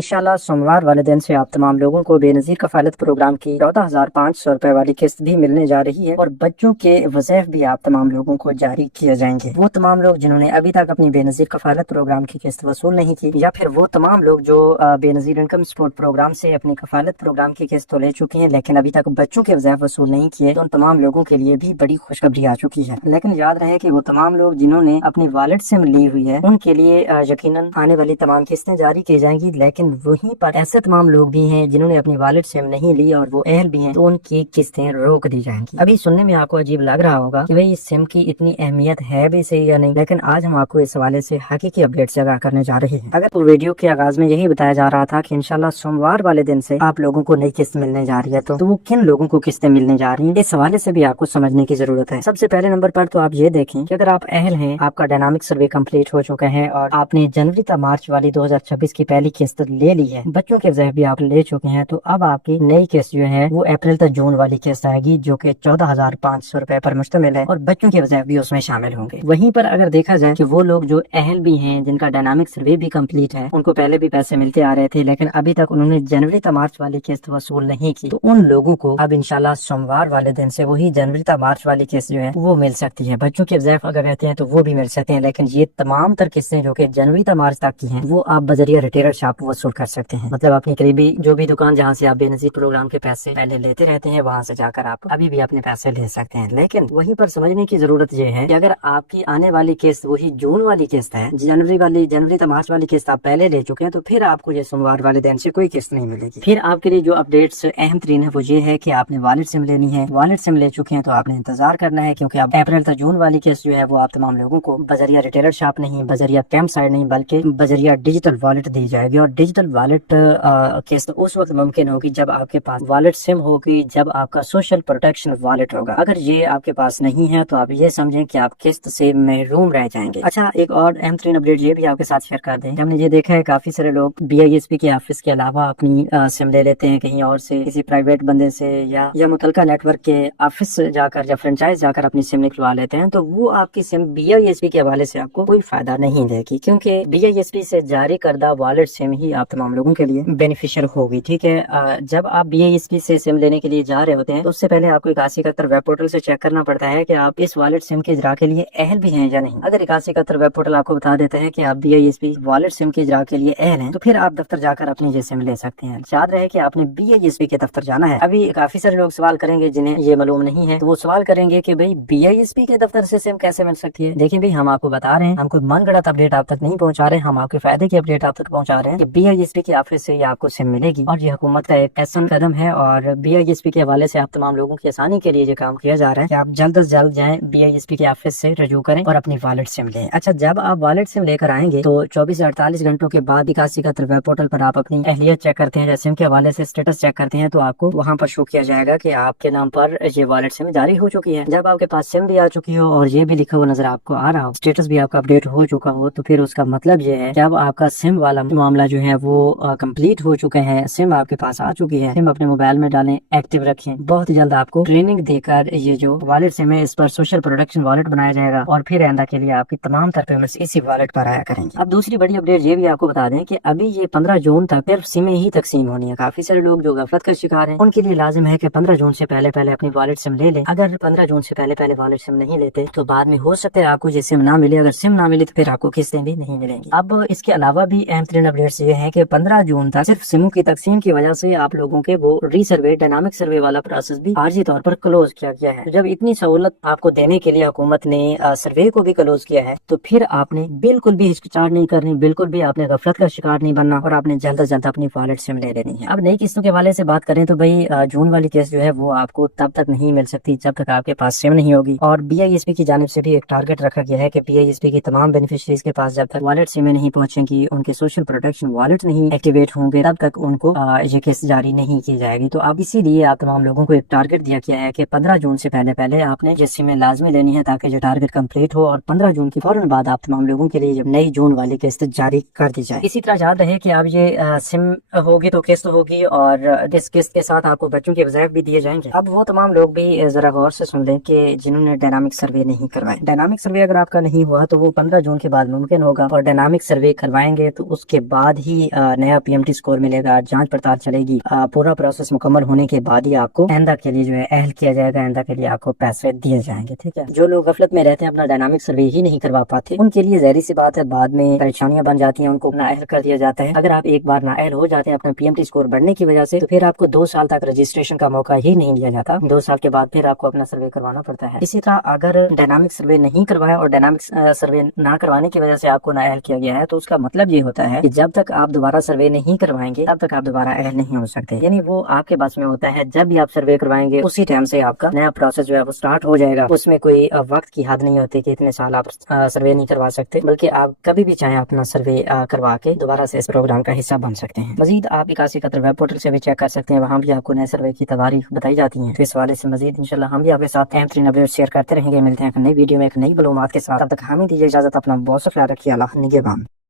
इंशाल्लाह सोमवार वाले दिन से आप तमाम लोगों को बेनज़ीर कफालत प्रोग्राम की 14,500 रुपए वाली किस्त भी मिलने जा रही है और बच्चों के वज़ैफ भी आप तमाम लोगों को जारी किए जाएंगे। वो तमाम लोग जिन्होंने अभी तक अपनी बेनज़ीर कफालत प्रोग्राम की किस्त वसूल नहीं की, या फिर वो तमाम लोग जो बेनज़ीर इनकम सपोर्ट प्रोग्राम से अपनी कफालत प्रोग्राम की किस्त तो ले चुके हैं लेकिन अभी तक बच्चों के वज़ैफ वसूल नहीं किए, तो उन तमाम लोगों के लिए भी बड़ी खुशखबरी आ चुकी है। लेकिन याद रहे कि वो तमाम लोग जिन्होंने अपनी वॉलेट सिम ली हुई है उनके लिए यकीनन आने वाली तमाम किस्तें जारी की जाएंगी, लेकिन वहीं पर ऐसे तमाम लोग भी हैं जिन्होंने अपनी वॉलेट सिम नहीं ली और वो अहल भी हैं, तो उनकी किस्तें रोक दी जाएंगी। अभी सुनने में आपको अजीब लग रहा होगा कि भाई इस सिम की इतनी अहमियत है भी सही या नहीं, लेकिन आज हम आपको इस हवाले से हकीकी अपडेट आगाह करने जा रहे हैं। अगर तो वीडियो के आगाज में यही बताया जा रहा था कि इंशाल्लाह सोमवार वाले दिन से आप लोगों को नई किस्त मिलने जा रही है, तो वो किन लोगों को किस्तें मिलने जा रही है, इस हवाले से भी आपको समझने की जरूरत है। सबसे पहले नंबर पर तो आप ये देखें कि अगर आप अहल हैं, आपका डायनामिक सर्वे कंप्लीट हो चुका है और आपने जनवरी से मार्च वाली 2026 की पहली किस्त ले ली है, बच्चों के वज़ैफ भी आप ले चुके हैं, तो अब आपकी नई किस्त जो है वो अप्रैल से जून वाली किस्त आएगी जो कि 14,500 रुपए पर मुश्तमिल है और बच्चों के वज़ैफ भी उसमें शामिल होंगे। वहीं पर अगर देखा जाए कि वो लोग जो अहल भी हैं, जिनका डायनामिक सर्वे भी कंप्लीट है, उनको पहले भी पैसे मिलते आ रहे थे लेकिन अभी तक उन्होंने जनवरी से मार्च वाली किस्त वसूल नहीं की, तो उन लोगों को अब इंशाल्लाह सोमवार वाले दिन से वही जनवरी से मार्च वाली किस्त जो है वो मिल सकती है। बच्चों के वज़ैफ अगर रहते हैं तो वो भी मिल सकते हैं, लेकिन ये तमाम तर किस्तें जो कि जनवरी से मार्च तक की हैं वो आप बजरिया रिटेलर शॉप वसूल कर सकते हैं। मतलब अपनी करीबी जो भी दुकान जहाँ से आप बेनज़ीर प्रोग्राम के पैसे पहले लेते रहते हैं वहाँ से जाकर आप अभी भी अपने पैसे ले सकते हैं। लेकिन वहीं पर समझने की जरूरत ये है कि अगर आपकी आने वाली किस्त वही जून वाली किस्त है, जनवरी से मार्च वाली किस्त आप पहले ले चुके हैं, तो फिर आपको ये सोमवार वाले दिन से कोई किस्त नहीं मिलेगी। फिर आपके लिए जो अपडेट्स अहम तरीन है वो ये है कि आपने वॉलेट सिम लेनी है। वॉलेट सिम ले चुके हैं तो आपने इंतजार करना है, क्योंकि अब अप्रैल से जून वाली किस्त जो है वो आप तमाम लोगों को बजरिया रिटेलर शॉप नहीं, बजरिया कैंप साइड नहीं, बल्कि बजरिया डिजिटल वॉलेट दी जाएगी। और डिजिटल वॉलेट किस्त उस वक्त मुमकिन होगी जब आपके पास वॉलेट सिम होगी, जब आपका सोशल प्रोटेक्शन वॉलेट होगा। अगर ये आपके पास नहीं है तो आप ये समझें कि आप किस्त से महरूम रह जाएंगे। अच्छा, एक और अहम तरीन अपडेट ये भी आपके साथ शेयर कर दें। हमने ये देखा है काफी सारे लोग BISP के ऑफिस के अलावा अपनी सिम ले लेते हैं कहीं और से, किसी प्राइवेट बंदे से या मुतलका नेटवर्क के ऑफिस से जाकर या फ्रेंचाइज जाकर अपनी सिम निकलवा लेते हैं, तो वो आपकी सिम BISP के हवाले से आपको कोई फायदा नहीं देगी, क्योंकि BISP से जारी करदा वॉलेट सिम ही आप तमाम लोगों के लिए बेनिफिशियल होगी। ठीक है, जब आप BISP से सिम लेने के लिए जा रहे होते हैं तो उससे पहले आपको 8171 वेब पोर्टल से चेक करना पड़ता है कि आप इस वॉलेट सिम के इजरा के लिए अहल भी हैं या नहीं। अगर 8171 वेब पोर्टल आपको बता देता है कि आप BISP वॉलेट सिम के इजरा के लिए अहल हैं, तो फिर आप दफ्तर जाकर अपनी ये सिम ले सकते हैं। याद रहे कि आपने BISP के दफ्तर जाना है। अभी काफी सारे लोग सवाल करेंगे जिन्हें ये मालूम नहीं है, तो वो सवाल करेंगे कि भाई BISP के दफ्तर से सिम कैसे मिल सकती है। देखिए भाई, हम आपको बता रहे हैं, हम कोई मनगढ़ंत अपडेट आप तक नहीं पहुंचा रहे, हम आपके फायदे की अपडेट आप तक पहुंचा रहे हैं कि BISP के ऑफिस से आपको सिम मिलेगी और ये हुकूमत का एक अहम कदम है। और BISP के हवाले से आप तमाम लोगों की आसानी के लिए ये काम किया जा रहा है कि आप जल्द से जल्द जाएं BISP के ऑफिस से रजू करें और अपनी वॉलेट सिम लें। अच्छा, जब आप वॉलेट सिम लेकर आएंगे तो 24 से 48 घंटों के बाद 8171 वेब पोर्टल पर आप अपनी अहलियत चेक करते हैं या सिम के हवाले से स्टेटस चेक करते हैं, तो आपको वहां पर शो किया जाएगा कि आपके नाम पर ये वॉलेट सिम जारी हो चुकी है। जब आपके पास सिम भी आ चुकी हो और ये भी लिखा हुआ नजर आपको आ रहा हो, स्टेटस भी आपका अपडेट हो चुका हो, तो फिर उसका मतलब ये है कि अब आपका सिम वाला मामला जो है वो कंप्लीट हो चुका है। सिम आपके पास आ चुकी है। सिम अपने मोबाइल में डालें, एक्टिव रखें। बहुत जल्द आपको ट्रेनिंग देकर ये जो वॉलेट सिम है इस पर सोशल प्रोटेक्शन वॉलेट बनाया जाएगा और फिर आइंदा के लिए आपकी तमाम तर पेमेंट्स इसी वॉलेट पर आया करेंगे। अब दूसरी बड़ी अपडेट ये भी आपको बता दें कि अभी ये 15 जून तक सिर्फ सिमें ही तकसीम होनी है। काफी सारे लोग जो गफलत का शिकार हैं उनके लिए लाजिम है कि 15 जून से पहले पहले अपनी वॉलेट सिम ले लें। अगर 15 जून से पहले पहले वॉलेट सिम नहीं लेते तो बाद में हो सकता है आपको ये सिम ना मिले। अगर सिम ना मिले तो फिर आपको किस्तें भी नहीं मिलेंगी। अब इसके अलावा भी अहम तरीन अपडेट्स ये है कि 15 जून तक सिर्फ सिमों की तकसीम की वजह से आप लोगों के वो रीसर्वे डायनामिक सर्वे वाला प्रोसेस भी आर्जी तौर पर क्लोज किया गया है। जब इतनी सहूलत आपको देने के लिए हुकूमत ने सर्वे को भी क्लोज किया है, तो फिर आपने बिल्कुल भी हिचकिचाहट नहीं करनी, बिल्कुल भी आपने गफलत का शिकार नहीं बनना और आपने जल्द से जल्द अपनी वॉलेट सिम ले लेनी है। अब नई किस्तों के हवाले से बात करें तो भाई जून वाली किस्त जो है वो आपको तब तक नहीं मिल सकती जब तक आपके पास सिम नहीं होगी। और BISP की जानिब से भी एक टारगेट रखा गया है कि BISP की तमाम बेनिफिशरीज के पास जब तक वॉलेट सिमें नहीं पहुंचेंगी, उनके सोशल प्रोटेक्शन वॉलेट नहीं एक्टिवेट होंगे, तब तक उनको ये किस्त जारी नहीं की जाएगी। तो अब इसीलिए आप तमाम लोगों को एक टारगेट दिया गया है कि 15 जून से पहले पहले आपने ये सिमें लाजमी लेनी है ताकि ये टारगेट कंप्लीट हो और 15 जून की फौरन बाद आप तमाम लोगों के लिए जब नई जून वाली किस्त जारी कर दी जाए। इसी तरह याद रहे कि अब ये सिम होगी तो किस्त होगी और इस किस्त के साथ आपको बच्चों के वज़ाइफ भी दिए जाएंगे। अब वो तमाम लोग भी जरा गौर से सुन लें कि जिन्होंने डायनामिक सर्वे नहीं करवाए। डायनामिक सर्वे अगर आपका नहीं हुआ तो वो 15 जून के बाद मुमकिन होगा और डायनामिक सर्वे करवाएंगे तो उसके बाद ही नया PMT स्कोर मिलेगा, जांच पड़ताल चलेगी, पूरा प्रोसेस मुकम्मल होने के बाद ही आपको आइंदा के लिए जो है अहल किया जाएगा, आइंदा के लिए आपको पैसे दिए जाएंगे। ठीक है, जो लोग गफलत में रहते हैं, अपना डायनामिक सर्वे ही नहीं करवा पाते, उनके लिए ज़ाहिर सी बात है बाद में परेशानियां बन जाती हैं, उनको नाअहल कर दिया जाता है। अगर आप एक बार नाअहल हो जाते हैं अपना PMT स्कोर बढ़ने की वजह से, तो फिर आपको 2 साल तक रजिस्ट्रेशन का मौका ही नहीं दिया जाता। 2 साल के बाद फिर आपको अपना सर्वे करवाना पड़ता है। इसी तरह अगर डायनामिक सर्वे नहीं करवाया और डायनामिक सर्वे ना करवाने की वजह से आपको नाअहल किया गया है, तो उसका मतलब ये होता है कि जब तक आप दोबारा सर्वे नहीं करवाएंगे तब तक आप दोबारा अहल नहीं हो सकते। यानी वो आपके बस में होता है, जब भी आप सर्वे करवाएंगे उसी टाइम से आपका नया प्रोसेस जो है वो स्टार्ट हो जाएगा। उसमें कोई वक्त की हद नहीं होती कि इतने साल आप सर्वे नहीं करवा सकते, बल्कि आप कभी भी चाहें अपना सर्वे करवा के दोबारा से इस प्रोग्राम का हिस्सा बन सकते हैं। मजीद आप 81 कतर वेब पोर्टल से भी चेक कर सकते हैं, वहाँ भी आपको नए सर्वे की तारीख बताई जाती है। तो इस वाले से मजीद इंशाल्लाह हम भी आपके साथ अहम तरीन अपडेट शेयर करते रहेंगे। मिलते हैं एक नई वीडियो में एक नई मालूमात के साथ, तब तक हमें दीजिए इजाजत। अपना बहुत सा ख्याल रखिए। अल्लाह निगहबान।